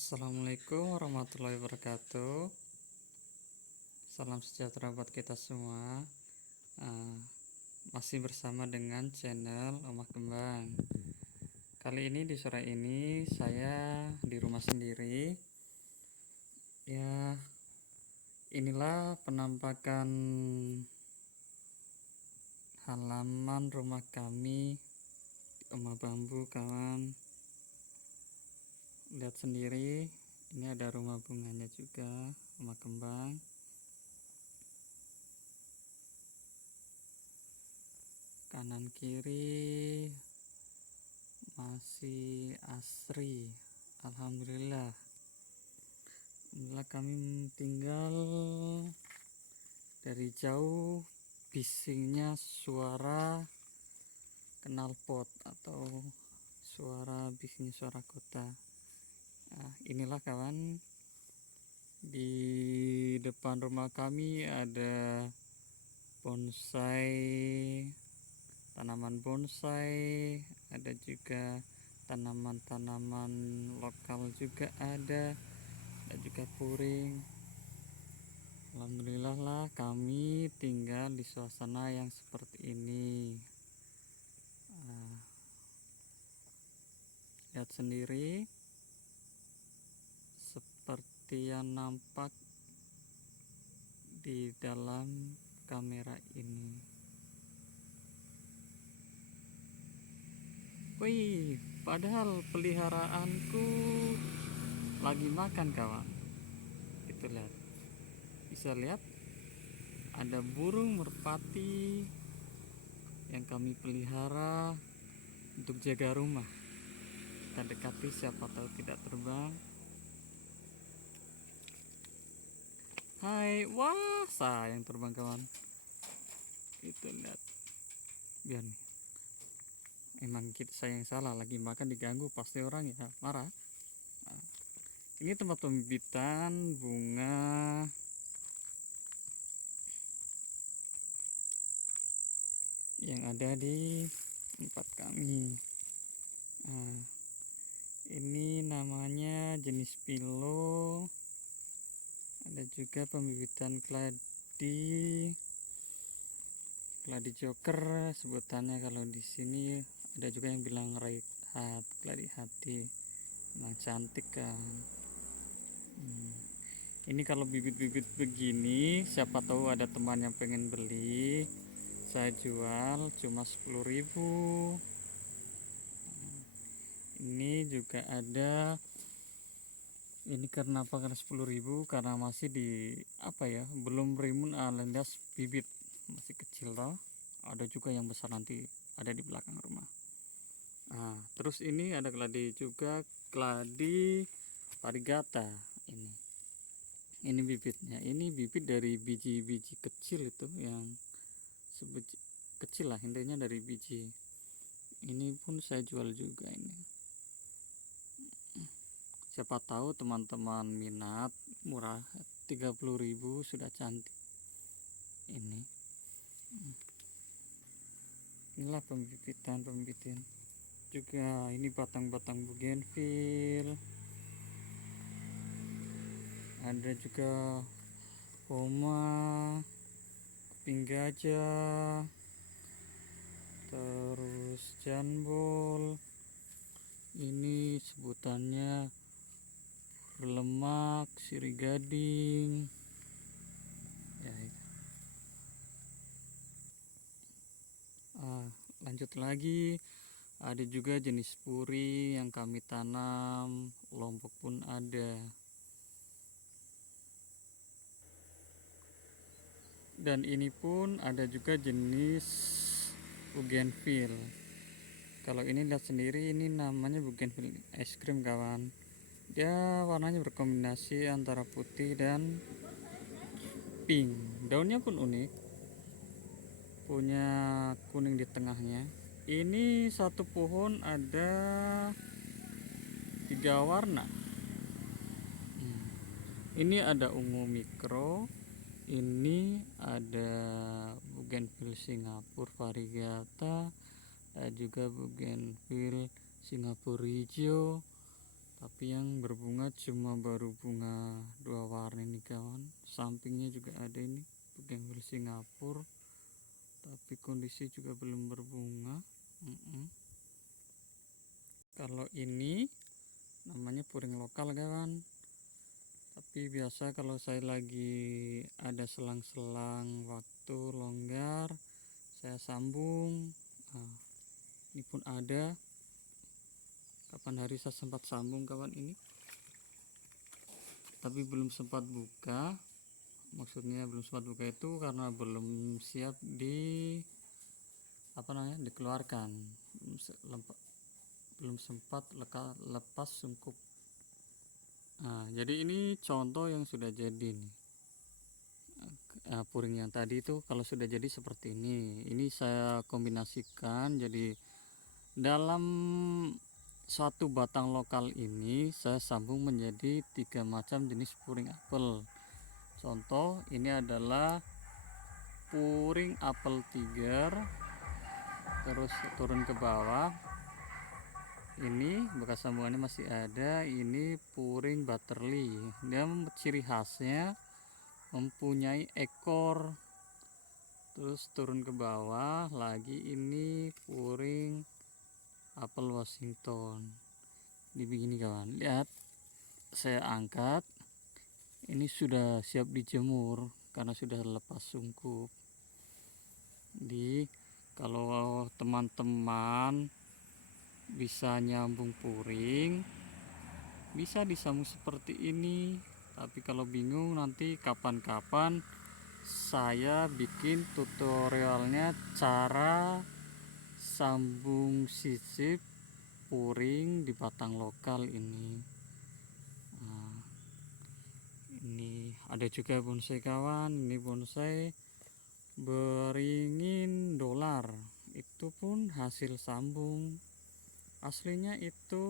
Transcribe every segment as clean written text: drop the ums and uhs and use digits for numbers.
Assalamualaikum warahmatullahi wabarakatuh. Salam sejahtera buat kita semua. Masih bersama dengan channel Omah Kembang. Kali ini di sore ini saya di rumah sendiri. Ya, inilah penampakan halaman rumah kami di Omah Bambu, kawan. Lihat sendiri, ini ada rumah bunganya juga, rumah kembang. Kanan kiri masih asri, alhamdulillah. Alhamdulillah kami tinggal dari jauh, bisingnya suara knalpot atau bising suara kota. Inilah kawan, di depan rumah kami ada tanaman bonsai, ada juga tanaman-tanaman lokal juga ada juga puring. Alhamdulillah lah kami tinggal di suasana yang seperti ini. Lihat sendiri seperti yang nampak di dalam kamera ini. Wih, padahal peliharaanku lagi makan, kawan. Itu lihat, bisa lihat ada burung merpati yang kami pelihara untuk jaga rumah. Kita dekati, siapa tahu tidak terbang. Hai, wah, sayang terbang, kawan. Itu lihat, biar nih. Emang saya yang salah, lagi makan diganggu, pasti orang ya marah. Ini tempat pembibitan bunga yang ada di tempat kami. Ini namanya jenis pilo. Ada juga pembibitan keladi joker sebutannya kalau di sini. Ada juga yang bilang raihat, keladi hati. Emang cantik kan. Ini kalau bibit-bibit begini, siapa tahu ada teman yang pengen beli, saya jual cuma 10.000. Ini juga ada. Ini karena 10.000 karena masih belum berimun alias bibit, masih kecil loh. Ada juga yang besar nanti ada di belakang rumah. Terus ini ada keladi juga, keladi varigata. Ini bibitnya, ini bibit dari biji-biji kecil itu, yang kecil lah, intinya dari biji. Ini pun saya jual juga ini. Siapa tahu teman-teman minat, murah, 30.000 sudah cantik. Inilah pembibitan juga. Ini batang-batang bougainville. Ada juga homa, keping gajah, terus jambol. Ini sebutannya berlemak, sirih gading. Ya, itu. Lanjut lagi, ada juga jenis puri yang kami tanam, lombok pun ada. Dan ini pun ada juga jenis bougainville. Kalau ini lihat sendiri, ini namanya bougainville es krim, kawan. Dia warnanya berkombinasi antara putih dan pink. Daunnya pun unik, punya kuning di tengahnya. Ini satu pohon ada 3 warna. Ini ada ungu mikro, ini ada bougainville Singapura variegata, ada juga bougainville Singapura hijau, tapi yang berbunga cuma baru bunga 2 warna ini kawan. Sampingnya juga ada ini bougainville Singapura, tapi kondisi juga belum berbunga. Kalau ini namanya puring lokal kawan, tapi biasa kalau saya lagi ada selang-selang waktu longgar saya sambung. Nah, ini pun ada, kapan hari saya sempat sambung kawan ini, tapi belum sempat buka. Maksudnya belum sempat buka itu karena belum siap dikeluarkan, belum sempat lepas sungkup. Nah, jadi ini contoh yang sudah jadi nih. Puring yang tadi itu kalau sudah jadi seperti ini saya kombinasikan. Jadi dalam satu batang lokal ini saya sambung menjadi 3 macam jenis puring apel. Contoh ini adalah puring apel tiger, terus turun ke bawah ini bekas sambungannya masih ada. Ini puring butterly, dia ciri khasnya mempunyai ekor. Terus turun ke bawah lagi ini puring apel Washington. Ini begini kawan, lihat saya angkat, ini sudah siap dijemur karena sudah lepas sungkup. Jadi kalau teman-teman bisa nyambung puring, bisa disambung seperti ini. Tapi kalau bingung nanti kapan-kapan saya bikin tutorialnya cara sambung sisip puring di batang lokal ini. Nah, ini ada juga bonsai kawan, ini bonsai beringin dolar, itu pun hasil sambung. Aslinya itu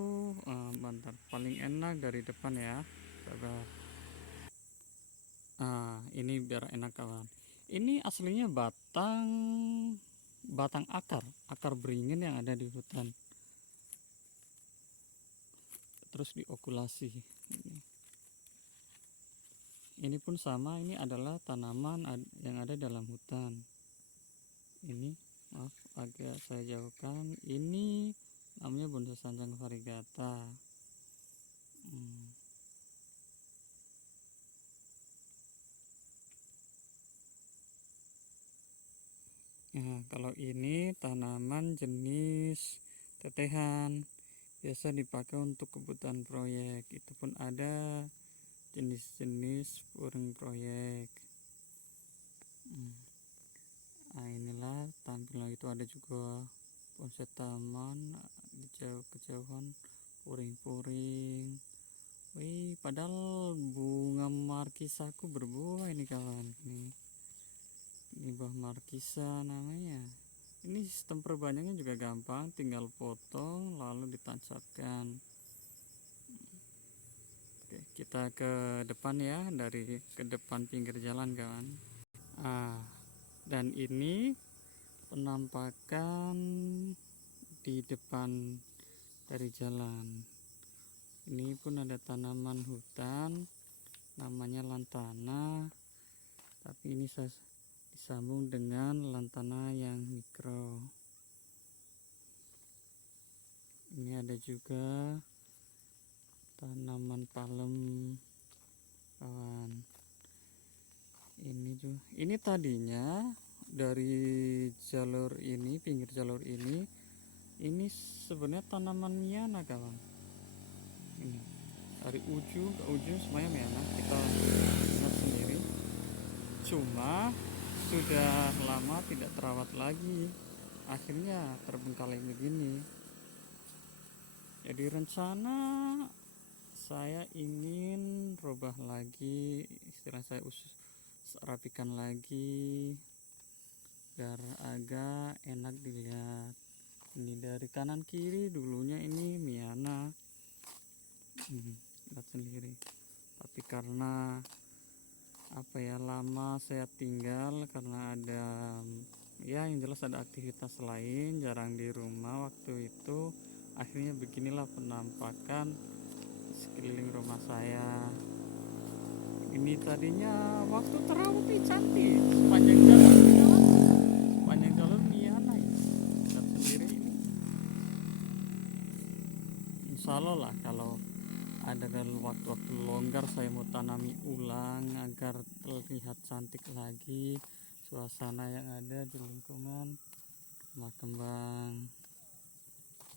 bentar, paling enak dari depan ya. Ini biar enak kawan. Ini aslinya batang akar beringin yang ada di hutan, terus diokulasi. Ini pun sama, ini adalah tanaman yang ada dalam hutan. Ini maaf agak saya jauhkan, ini namanya bonsai sanjang variegata. Nah, kalau ini tanaman jenis tetehan, biasa dipakai untuk kebutuhan proyek. Itu pun ada jenis-jenis puring proyek. Nah, inilah tampilan. Itu ada juga bonsai taman di kejauhan, puring-puring. Wih, padahal bunga markisaku berbuah ini kawan. Ini buah markisa namanya. Ini sistem perbanyakannya juga gampang, tinggal potong lalu ditancapkan. Oke, kita ke depan ya, dari ke depan pinggir jalan kawan. Dan ini penampakan di depan dari jalan. Ini pun ada tanaman hutan namanya lantana, tapi ini saya disambung dengan lantana yang mikro. Ini ada juga tanaman palem kawan. Ini tadinya dari jalur ini, pinggir jalur ini sebenarnya tanaman miana kawan. Ini dari ujung ke ujung semuanya miana, kita lihat sendiri. Cuma sudah lama tidak terawat lagi, akhirnya terbengkalai begini. Jadi rencana saya ingin rubah lagi, istilah saya rapikan lagi biar agak enak dilihat. Ini dari kanan kiri, dulunya ini miana, lihat sendiri. Tapi karena lama saya tinggal, karena ada yang jelas ada aktivitas lain, jarang di rumah waktu itu, akhirnya beginilah penampakan sekeliling rumah saya. Ini tadinya waktu terawih cantik sepanjang jalan, sepanjang jalan Miana ya. Lihat sendiri ini. Insya Allah lah kalau ada waktu-waktu longgar saya mau tanami ulang agar terlihat cantik lagi suasana yang ada di lingkungan rumah kembang.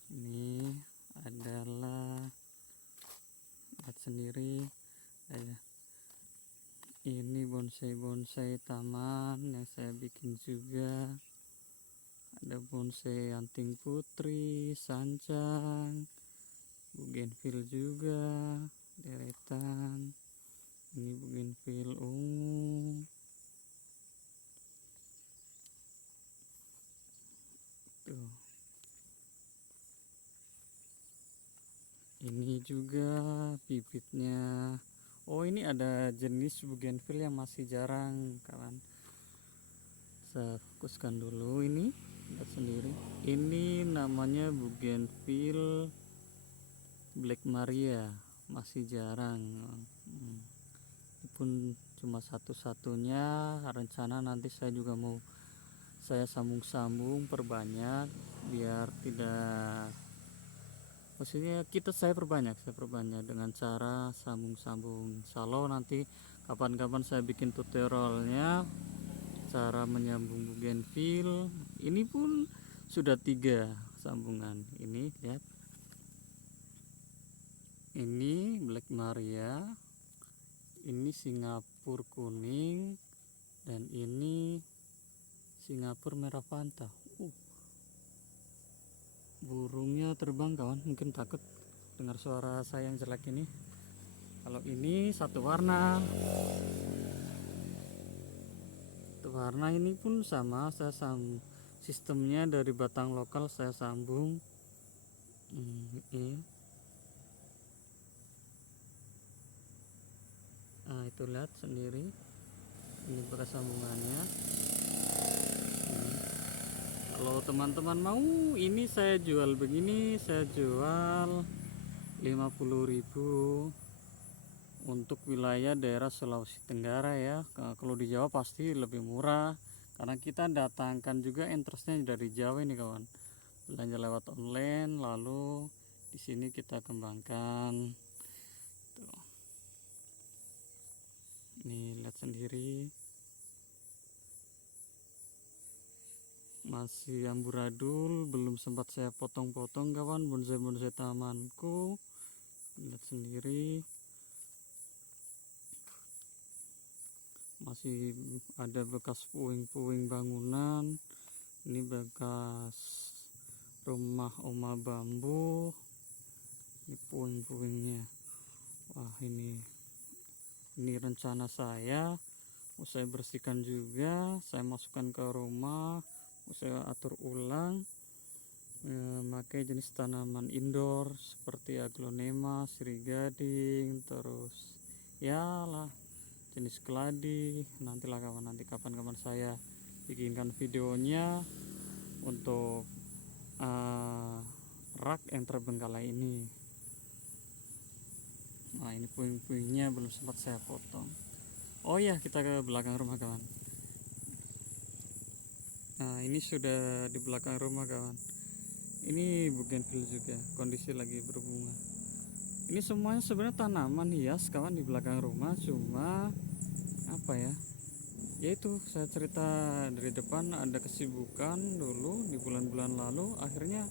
Ini adalah, lihat sendiri ya. Ini bonsai taman yang saya bikin juga. Ada bonsai anting putri, sancang, bougainville juga, deretan. Ini bougainville ungu. Tuh. Ini juga bibitnya. Oh, ini ada jenis bougainville yang masih jarang, kawan. Saya fokuskan dulu ini, lihat sendiri. Ini namanya bougainville Black Maria, masih jarang. Ini pun cuma satu-satunya. Rencana nanti saya juga mau saya sambung-sambung perbanyak biar tidak, maksudnya saya perbanyak dengan cara sambung-sambung. Insya nanti kapan-kapan saya bikin tutorialnya cara menyambung bougainville. Ini pun sudah 3 sambungan. Ini lihat, ini Black Maria, ini Singapura kuning, dan ini Singapura merah Fanta. Burungnya terbang, kawan, mungkin takut dengar suara saya yang jelek ini. Kalau ini satu warna, ini pun sama, saya sistemnya dari batang lokal saya sambung. Nah, itu lihat sendiri, ini bekas sambungannya. Kalau teman-teman mau, ini saya jual begini, saya jual 50.000 untuk wilayah daerah Sulawesi Tenggara ya. Kalau di Jawa pasti lebih murah karena kita datangkan juga interestnya dari Jawa ini, kawan. Belanja lewat online, lalu di sini kita kembangkan. Tuh. Ini lihat sendiri, masih amburadul, belum sempat saya potong-potong, kawan, bonsai-bonsai tamanku. Lihat sendiri, masih ada bekas puing-puing bangunan. Ini bekas rumah oma bambu, ini puing-puingnya. Wah, ini rencana saya mau saya bersihkan juga, saya masukkan ke rumah, mau saya atur ulang, memakai jenis tanaman indoor seperti aglonema, sirigading, terus ya lah jenis keladi. Nantilah, kawan, nanti kapan-kapan saya bikinkan videonya untuk rak yang terbengkalai ini. Nah, ini puing-puingnya belum sempat saya potong. Oh ya, kita ke belakang rumah, kawan. Nah, ini sudah di belakang rumah, kawan. Ini bougainville juga, kondisi lagi berbunga. Ini semuanya sebenarnya tanaman hias, kawan, di belakang rumah. Cuma apa ya, yaitu saya cerita dari depan, ada kesibukan dulu di bulan-bulan lalu, akhirnya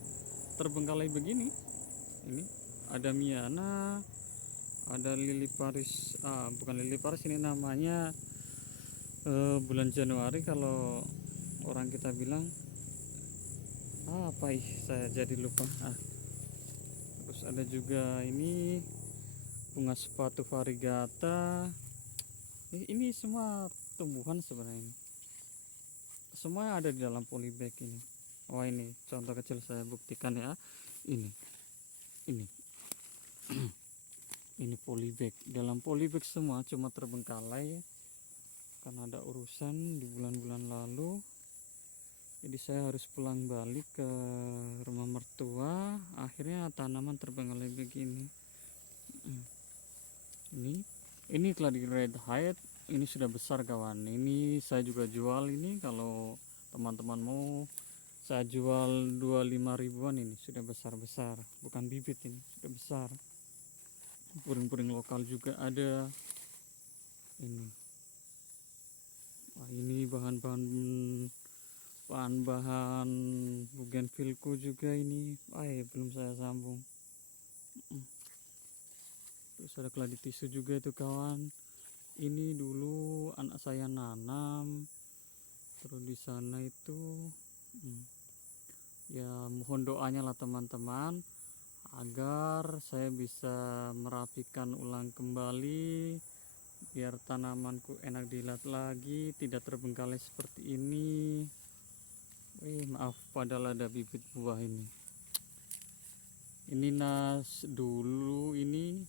terbengkalai begini. Ini ada Miana, ada lili paris, bukan lili paris, ini namanya bulan Januari kalau orang kita bilang. Saya jadi lupa. Terus ada juga ini bunga sepatu variegata. Ini semua tumbuhan sebenarnya, ini semua ada di dalam polybag ini. Oh, ini contoh kecil saya buktikan ya. Ini ini polybag, dalam polybag semua, cuma terbengkalai karena ada urusan di bulan-bulan lalu. Jadi saya harus pulang balik ke rumah mertua, akhirnya tanaman terbengkalai begini. Ini telah di red height, ini sudah besar kawan. Ini saya juga jual ini, kalau teman-teman mau saya jual 25 ribuan. Ini sudah besar-besar, bukan bibit, ini sudah besar. Puring-puring lokal juga ada ini. Wah, ini bahan-bahan bougainvilleku juga ini. Belum saya sambung. Terus ada keladi tisu juga itu kawan. Ini dulu anak saya nanam. Terus di sana itu ya mohon doanya lah teman-teman, agar saya bisa merapikan ulang kembali, biar tanamanku enak dilihat lagi, tidak terbengkalai seperti ini. Maaf, padahal ada bibit buah ini. Ini dulu ini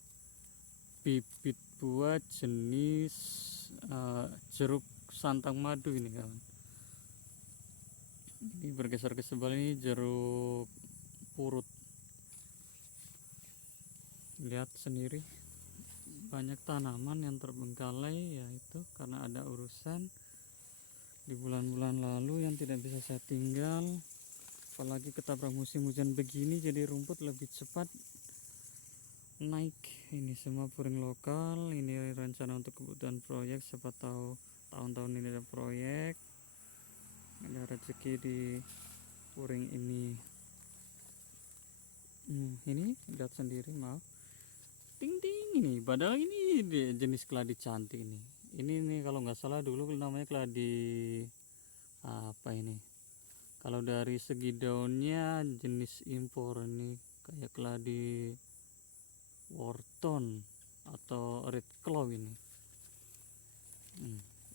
bibit buah jenis jeruk santang madu ini kawan. Ini bergeser ke sebelah, ini jeruk purut. Lihat sendiri, banyak tanaman yang terbengkalai, yaitu karena ada urusan di bulan-bulan lalu yang tidak bisa saya tinggal. Apalagi ketabrak musim hujan begini, jadi rumput lebih cepat naik. Ini semua puring lokal. Ini rencana untuk kebutuhan proyek, siapa tahu tahun-tahun ini ada proyek, ada rezeki di puring ini. Ini lihat sendiri, maaf, ting ting ini, padahal ini jenis keladi cantik ini. Ini nih kalau nggak salah dulu namanya keladi apa ini, kalau dari segi daunnya jenis impor, ini kayak keladi Wharton atau red claw ini.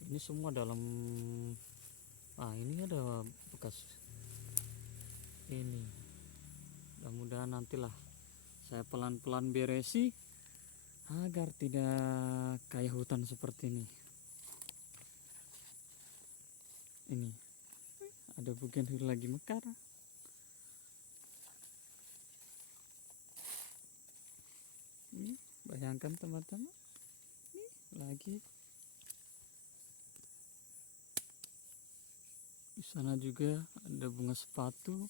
Ini semua dalam ini ada bekas ini. Mudah-mudahan nantilah saya pelan-pelan beresi agar tidak kayak hutan seperti ini. Ini ada bougainville lagi mekar. Ini bayangkan teman-teman, ini lagi di sana juga ada bunga sepatu.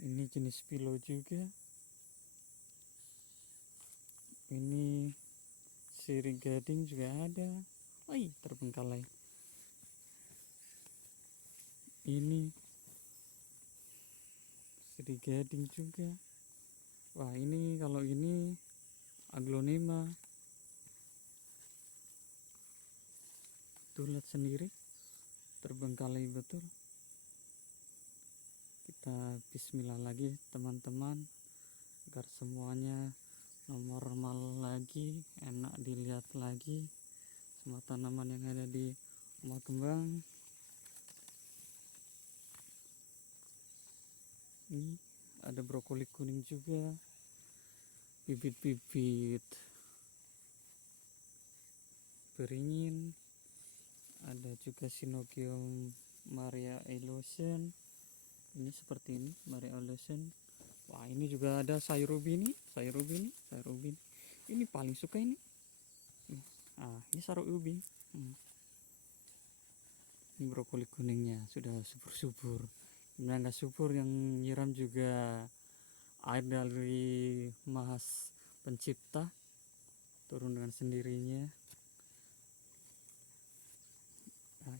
Ini jenis pilo juga. Ini sirih gading juga ada. Terbengkalai. Ini sirih gading juga. Wah, ini kalau ini aglonema. Tuh lihat sendiri, terbengkalai betul. Kita bismillah lagi teman-teman, agar semuanya normal lagi, enak dilihat lagi semua tanaman yang ada di rumah kembang. Ini ada brokoli kuning juga, bibit-bibit beringin, ada juga Synogium Maria Illusion. Ini seperti ini, Maria Illusion. Wah, ini juga ada sayur ubi. Ini paling suka ini. Ini sayur ubi. Ini brokoli kuningnya sudah subur-subur. Yang nggak subur, yang nyiram juga air dari Maha Pencipta, turun dengan sendirinya.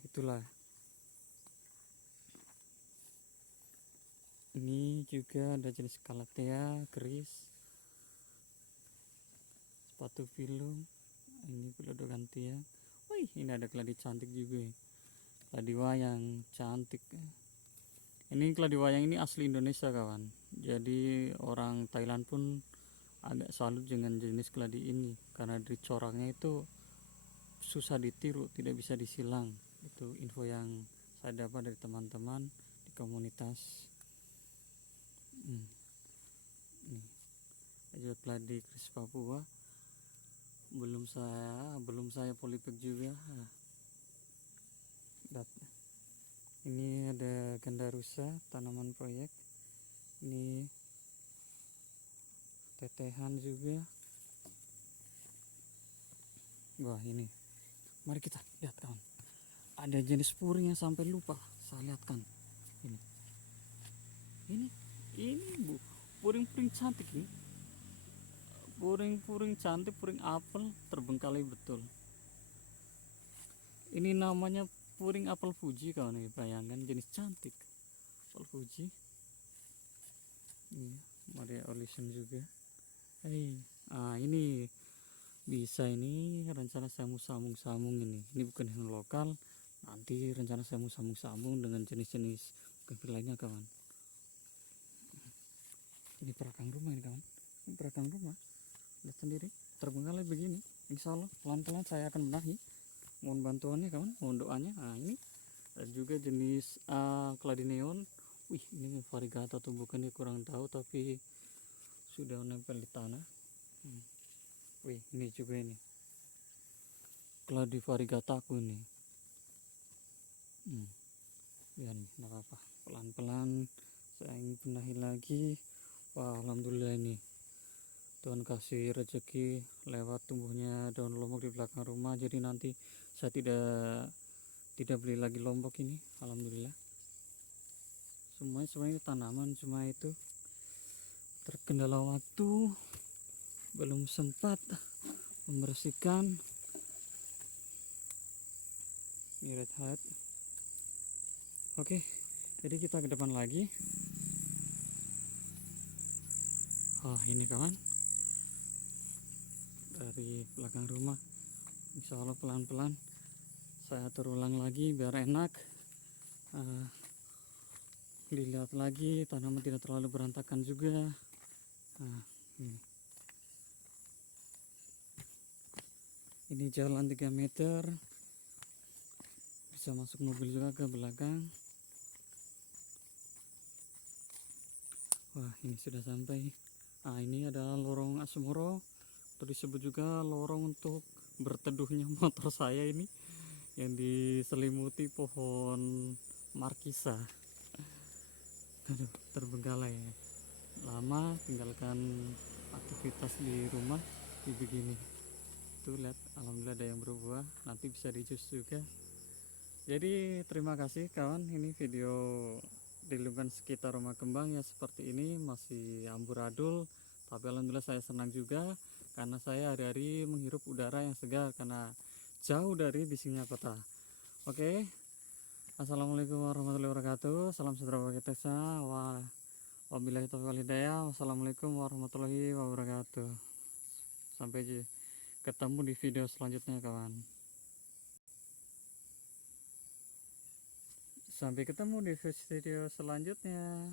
Itulah. Ini juga ada jenis Calathea, keris, sepatu film. Ini Philodendron. Ini ada keladi cantik juga, keladi wayang cantik. Ini keladi wayang ini asli Indonesia kawan, jadi orang Thailand pun agak salut dengan jenis keladi ini, karena dari coraknya itu susah ditiru, tidak bisa disilang. Itu info yang saya dapat dari teman-teman di komunitas. Juga keladi keris Papua, belum saya polybag juga. Ini ada Gandarusa, tanaman proyek. Ini tetehan juga. Wah ini, mari kita lihat kawan, ada jenis puring yang sampai lupa saya lihatkan. Ini ini ini bu, puring-puring cantik ini, puring-puring cantik, puring apel terbengkalai betul. Ini namanya puring apel Fuji kawan, nih bayangkan, jenis cantik apel Fuji. Ini Maria Olison juga. Ini bisa, ini rencana saya mau sambung-sambung ini bukan yang lokal, nanti rencana saya mau sambung-sambung dengan jenis-jenis kefir lainnya kawan. Ini perakang rumah ini kawan, ini perakang rumah, lihat sendiri terbengkalai begini. Insya Allah pelan-pelan saya akan benahi, mohon bantuannya kawan, mohon doanya. Ini dan juga jenis keladi neon. Wih, ini variegata atau bukan dia kurang tahu, tapi sudah nempel di tanah. Wih, ini juga ini keladi variegata aku ini. Ya nih, nggak apa-apa, pelan-pelan saya ingin benahi lagi. Wah, alhamdulillah ini Tuhan kasih rezeki lewat tumbuhnya daun lombok di belakang rumah, jadi nanti saya tidak beli lagi lombok ini. Alhamdulillah, semuanya tanaman, cuma itu terkendala waktu, belum sempat membersihkan. Ini red hat. Oke, jadi kita ke depan lagi. Ini kawan, dari belakang rumah. Insya Allah pelan-pelan saya terulang lagi biar enak dilihat lagi, tanaman tidak terlalu berantakan juga. Ini jalan 3 meter, bisa masuk mobil juga ke belakang. Wah, ini sudah sampai. Ini adalah lorong Asmoro, atau disebut juga lorong untuk berteduhnya motor saya ini, yang diselimuti pohon markisa. Aduh, terbengkalai. Lama tinggalkan aktivitas di rumah di begini. Tuh lihat, alhamdulillah ada yang berbuah, nanti bisa dijus juga. Jadi terima kasih kawan, ini video di lingkungan sekitar rumah kembang ya seperti ini, masih amburadul, tapi alhamdulillah saya senang juga karena saya hari-hari menghirup udara yang segar karena jauh dari bisiknya kota. Oke, assalamualaikum warahmatullahi wabarakatuh, salam sejahtera bagi kita. Wabillahi taufiq wal hidayah. Wassalamualaikum warahmatullahi wabarakatuh. Sampai ketemu di video selanjutnya kawan. Sampai ketemu di video selanjutnya.